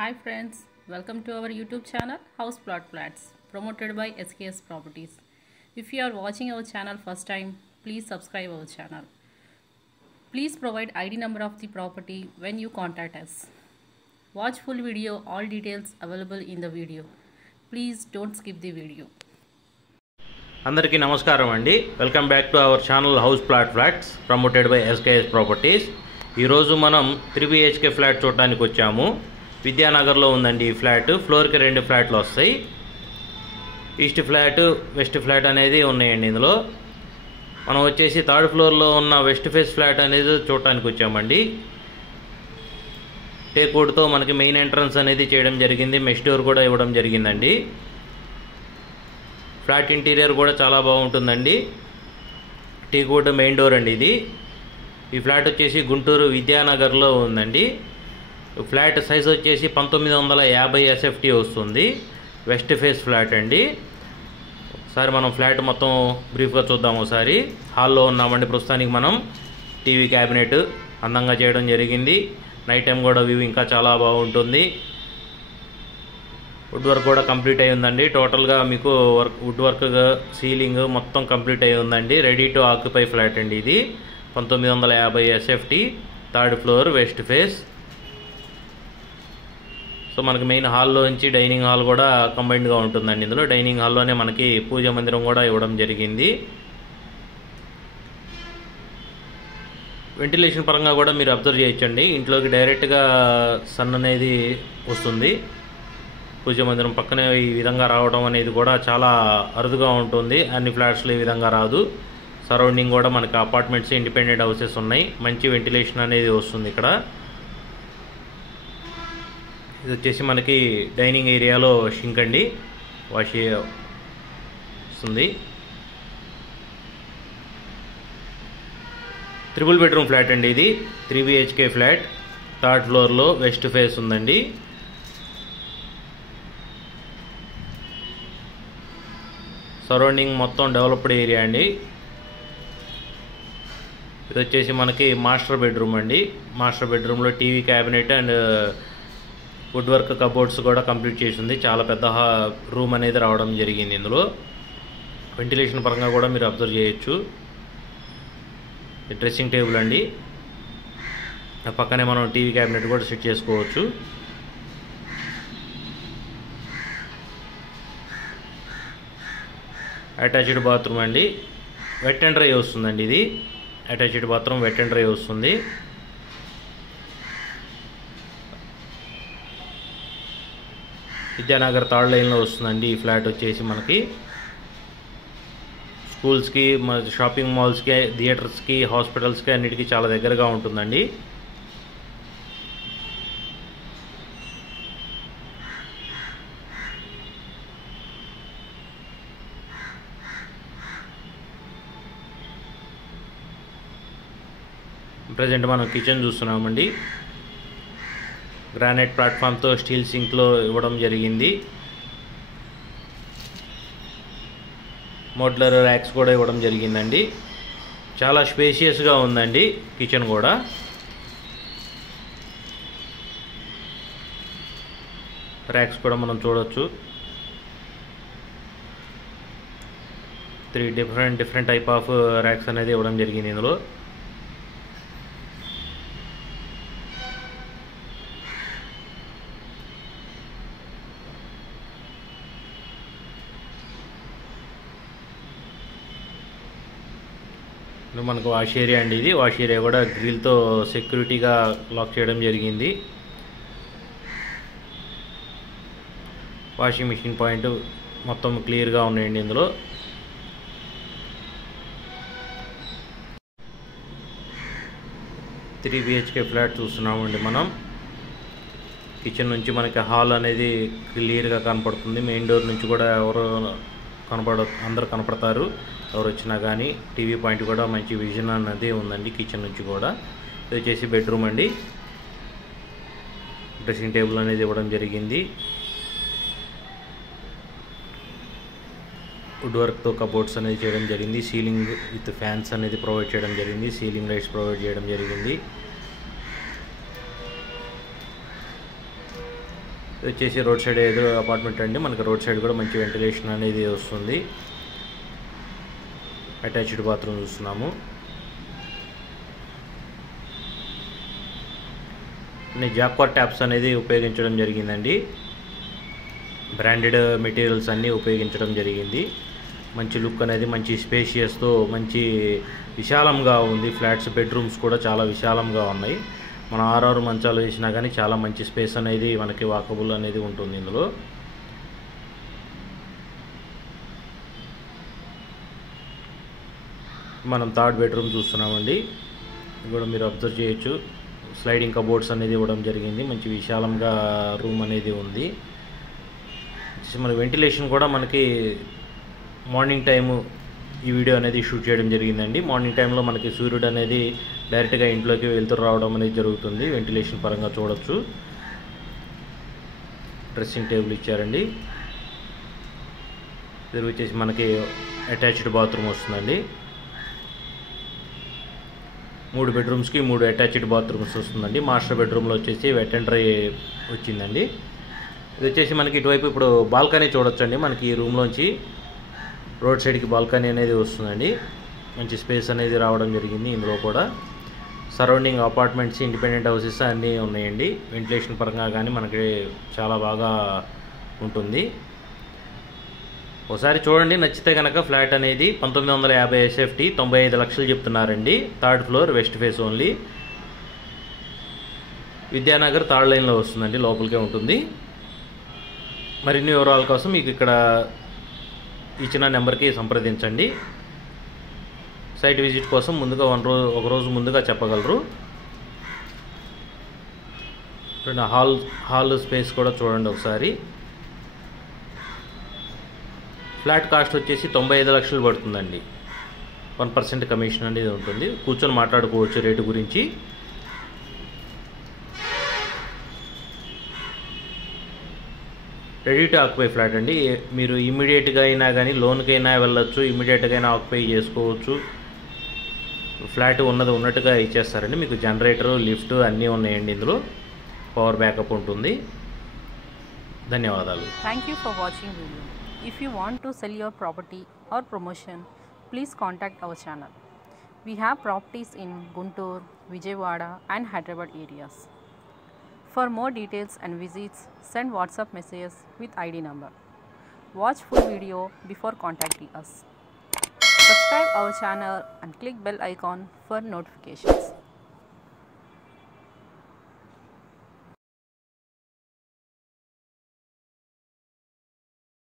Hi friends, welcome to our YouTube channel House Plot Flats promoted by SKS Properties. If you are watching our channel first time, please subscribe our channel. Please provide ID number of the property when you contact us. Watch full video, all details available in the video. Please don't skip the video. అందరికీ నమస్కారం అండి. Welcome back to our channel house plot flats promoted by SKS properties. ఈరోజు మనం 3 BHK flat చూడడానికి వచ్చాము. విద్యానగర్లో ఉందండి ఈ flat. ఫ్లోర్కి 2 ఫ్లాట్లు వస్తాయి. ఈస్ట్ ఫ్లాట్, వెస్ట్ ఫ్లాట్ అనేది ఉన్నాయండి. ఇందులో మనం వచ్చేసి 3rd ఫ్లోర్లో ఉన్న వెస్ట్ ఫేస్ ఫ్లాట్ అనేది చూడటానికి వచ్చామండి. టేక్వుడ్తో మనకి మెయిన్ ఎంట్రన్స్ అనేది చేయడం జరిగింది. మెష్ డోర్ కూడా ఇవ్వడం జరిగిందండి. ఫ్లాట్ ఇంటీరియర్ కూడా చాలా బాగుంటుందండి. టేక్వుడ్ మెయిన్ డోర్ అండి ఇది. ఈ ఫ్లాట్ వచ్చేసి గుంటూరు విద్యానగర్లో ఉందండి. ఫ్లాట్ సైజ్ వచ్చేసి 1950 SFT వస్తుంది. వెస్ట్ ఫేస్ ఫ్లాట్ అండి. ఒకసారి మనం ఫ్లాట్ మొత్తం బ్రీఫ్గా చూద్దాం. ఒకసారి హాల్లో ఉన్నామండి. ప్రస్తుతానికి మనం టీవీ క్యాబినెట్ అందంగా చేయడం జరిగింది. నైట్ టైం కూడా వ్యూ ఇంకా చాలా బాగుంటుంది. వుడ్ వర్క్ కూడా కంప్లీట్ అయి ఉందండి. టోటల్గా మీకు వుడ్ వర్క్, సీలింగ్ మొత్తం కంప్లీట్ అయి ఉందండి. రెడీ టు ఆక్యుపై ఫ్లాట్ అండి ఇది. 1950 SFT, 3rd floor, west face. So మనకి మెయిన్ హాల్లో నుంచి డైనింగ్ హాల్ కూడా కంబైన్డ్గా ఉంటుందండి. ఇందులో డైనింగ్ హాల్లోనే మనకి పూజా మందిరం కూడా ఇవ్వడం జరిగింది. వెంటిలేషన్ పరంగా కూడా మీరు అబ్జర్వ్ చేయొచ్చండి. ఇంట్లోకి డైరెక్ట్గా సన్ అనేది వస్తుంది. పూజా మందిరం పక్కనే ఈ విధంగా రావడం అనేది కూడా చాలా అరుదుగా ఉంటుంది. అన్ని ఫ్లాట్స్లో ఈ విధంగా రాదు. సరౌండింగ్ కూడా మనకి అపార్ట్మెంట్స్, ఇండిపెండెంట్ హౌసెస్ ఉన్నాయి. మంచి వెంటిలేషన్ అనేది వస్తుంది ఇక్కడ. ఇది వచ్చేసి మనకి డైనింగ్ ఏరియాలో షింక్ అండి, వాష్ వస్తుంది. 3 బెడ్రూమ్ ఫ్లాట్ అండి ఇది. 3 BHK ఫ్లాట్, 3rd ఫ్లోర్లో వెస్ట్ ఫేస్ ఉందండి. సరౌండింగ్ మొత్తం డెవలప్డ్ ఏరియా అండి. ఇది వచ్చేసి మనకి మాస్టర్ బెడ్రూమ్ అండి. మాస్టర్ బెడ్రూమ్లో TV cabinet and wood work cupboards కూడా కంప్లీట్ చేసి ఉంది. చాలా పెద్ద రూమ్ అనేది రావడం జరిగింది. ఇందులో వెంటిలేషన్ పరంగా కూడా మీరు అబ్జర్వ్ చేయొచ్చు. డ్రెస్సింగ్ టేబుల్ అండి. పక్కనే మనం టీవీ క్యాబినెట్ కూడా సెట్ చేసుకోవచ్చు. అటాచ్డ్ బాత్రూమ్ అండి. వెట్ అండ్ డ్రై వస్తుందండి ఇది. Attached bathroom, wet and dry వస్తుంది. విద్యానగర్ 3rd లైన్లో వస్తుందండి ఈ ఫ్లాట్ వచ్చేసి మనకి. స్కూల్స్కి, షాపింగ్ మాల్స్కి, థియేటర్స్కి, హాస్పిటల్స్కి అన్నిటికీ చాలా దగ్గరగా ఉంటుందండి. ప్రజెంట్ మనం కిచెన్ చూస్తున్నామండి. గ్రానైట్ ప్లాట్ఫామ్తో స్టీల్ సింక్లో ఇవ్వడం జరిగింది. మోడ్యులర్ ర్యాక్స్ కూడా ఇవ్వడం జరిగిందండి. చాలా స్పేషియస్గా ఉందండి కిచెన్ కూడా. ర్యాక్స్ కూడా మనం చూడొచ్చు. 3 డిఫరెంట్ టైప్ ఆఫ్ ర్యాక్స్ అనేది ఇవ్వడం జరిగింది ఇందులో. మనకు వాష్ ఏరియా అండి ఇది. వాష్ ఏరియా కూడా గ్రిల్తో సెక్యూరిటీగా లాక్ చేయడం జరిగింది. వాషింగ్ మిషన్ పాయింట్ మొత్తం క్లియర్గా ఉన్నాయండి ఇందులో. త్రీ BHK ఫ్లాట్ చూస్తున్నామండి మనం. కిచెన్ నుంచి మనకి హాల్ అనేది క్లియర్గా కనపడుతుంది. మెయిన్ డోర్ నుంచి కూడా అందరు కనపడతారు ఎవరు వచ్చినా కానీ. టీవీ పాయింట్ కూడా మంచి విజన్ అన్నది ఉందండి కిచెన్ నుంచి కూడా. ఇది వచ్చేసి బెడ్రూమ్ అండి. డ్రెస్సింగ్ టేబుల్ అనేది ఇవ్వడం జరిగింది. వుడ్ వర్క్తో కబోర్డ్స్ అనేది చేయడం జరిగింది. సీలింగ్ విత్ ఫ్యాన్స్ అనేది ప్రొవైడ్ చేయడం జరిగింది. సీలింగ్ లైట్స్ ప్రొవైడ్ చేయడం జరిగింది. ఇది వచ్చేసి రోడ్ సైడ్ ఎదురు అపార్ట్మెంట్ అండి. మనకి రోడ్ సైడ్ కూడా మంచి వెంటిలేషన్ అనేది వస్తుంది. అటాచ్డ్ బాత్రూమ్ చూస్తున్నాము. జాక్వార్ ట్యాప్స్ అనేది ఉపయోగించడం జరిగిందండి. బ్రాండెడ్ మెటీరియల్స్ అన్నీ ఉపయోగించడం జరిగింది. మంచి లుక్ అనేది మంచి స్పేషియస్తో మంచి విశాలంగా ఉంది. ఫ్లాట్స్ బెడ్రూమ్స్ కూడా చాలా విశాలంగా ఉన్నాయి. మన 6 మంచాలు వేసినా కానీ చాలా మంచి స్పేస్ అనేది మనకి వాకబుల్ అనేది ఉంటుంది. ఇందులో మనం 3rd బెడ్రూమ్ చూస్తున్నామండి. ఇది కూడా మీరు అబ్జర్వ్ చేయొచ్చు. స్లైడింగ్ కబోర్డ్స్ అనేది ఇవ్వడం జరిగింది. మంచి విశాలంగా రూమ్ అనేది ఉంది. మన వెంటిలేషన్ కూడా మనకి మార్నింగ్ టైము ఈ వీడియో అనేది షూట్ చేయడం జరిగిందండి. మార్నింగ్ టైంలో మనకి సూర్యుడు అనేది డైరెక్ట్గా ఇంట్లోకి వెళ్తూ రావడం అనేది జరుగుతుంది. వెంటిలేషన్ పరంగా చూడొచ్చు. డ్రెస్సింగ్ టేబుల్ ఇచ్చారండి. ఇది వచ్చేసి మనకి అటాచ్డ్ బాత్రూమ్ వస్తుందండి. 3 బెడ్రూమ్స్కి 3 అటాచ్డ్ బాత్రూమ్స్ వస్తుందండి. మాస్టర్ బెడ్రూమ్లో వచ్చేసి వెట్ అండ్ డ్రై వచ్చిందండి. ఇది వచ్చేసి మనకి ఇటువైపు ఇప్పుడు బాల్కనీ చూడొచ్చండి. మనకి ఈ రూమ్లోంచి రోడ్ సైడ్కి బాల్కనీ అనేది వస్తుందండి. మంచి స్పేస్ అనేది రావడం జరిగింది. ఇందులో కూడా సరౌండింగ్ అపార్ట్మెంట్స్, ఇండిపెండెంట్ హౌసెస్ అన్నీ ఉన్నాయండి. వెంటిలేషన్ పరంగా కానీ మనకి చాలా బాగా ఉంటుంది. ఒకసారి చూడండి, నచ్చితే కనుక. ఫ్లాట్ అనేది 1950 SFT 95 లక్షలు చెప్తున్నారండి. 3rd floor west face only. Vidyanagar 3rd లైన్లో వస్తుందండి. లోపలికే ఉంటుంది. మరిన్ని వివరాల కోసం మీకు ఇక్కడ ఇచ్చిన నెంబర్కి సంప్రదించండి. సైట్ విజిట్ కోసం ముందుగా ఒక రోజు ముందుగా చెప్పగలరు. హాల్ స్పేస్ కూడా చూడండి ఒకసారి. ఫ్లాట్ కాస్ట్ వచ్చేసి 95 లక్షలు పడుతుందండి. 1% కమిషన్ అనేది ఉంటుంది. కూర్చొని మాట్లాడుకోవచ్చు రేటు గురించి. రెడీ టు ఆక్యుపై ఫ్లాట్ అండి. మీరు ఇమ్మీడియట్గా అయినా కానీ లోన్కైనా వెళ్ళొచ్చు, ఇమ్మీడియట్గా అయినా ఆక్యుపై చేసుకోవచ్చు. ఫ్లాట్ ఉన్నట్టుగా ఇచ్చేస్తారండి. మీకు జనరేటరు, లిఫ్ట్ అన్నీ ఉన్నాయండి. ఇందులో పవర్ బ్యాకప్ ఉంటుంది. ధన్యవాదాలు. Thank you for watching video. If you want to sell your property or promotion, please contact our channel. We have properties in Guntur, Vijayawada and Hyderabad areas. For more details and visits, send WhatsApp messages with ID number. Watch full video before contacting us. Subscribe our channel and click bell icon for notifications.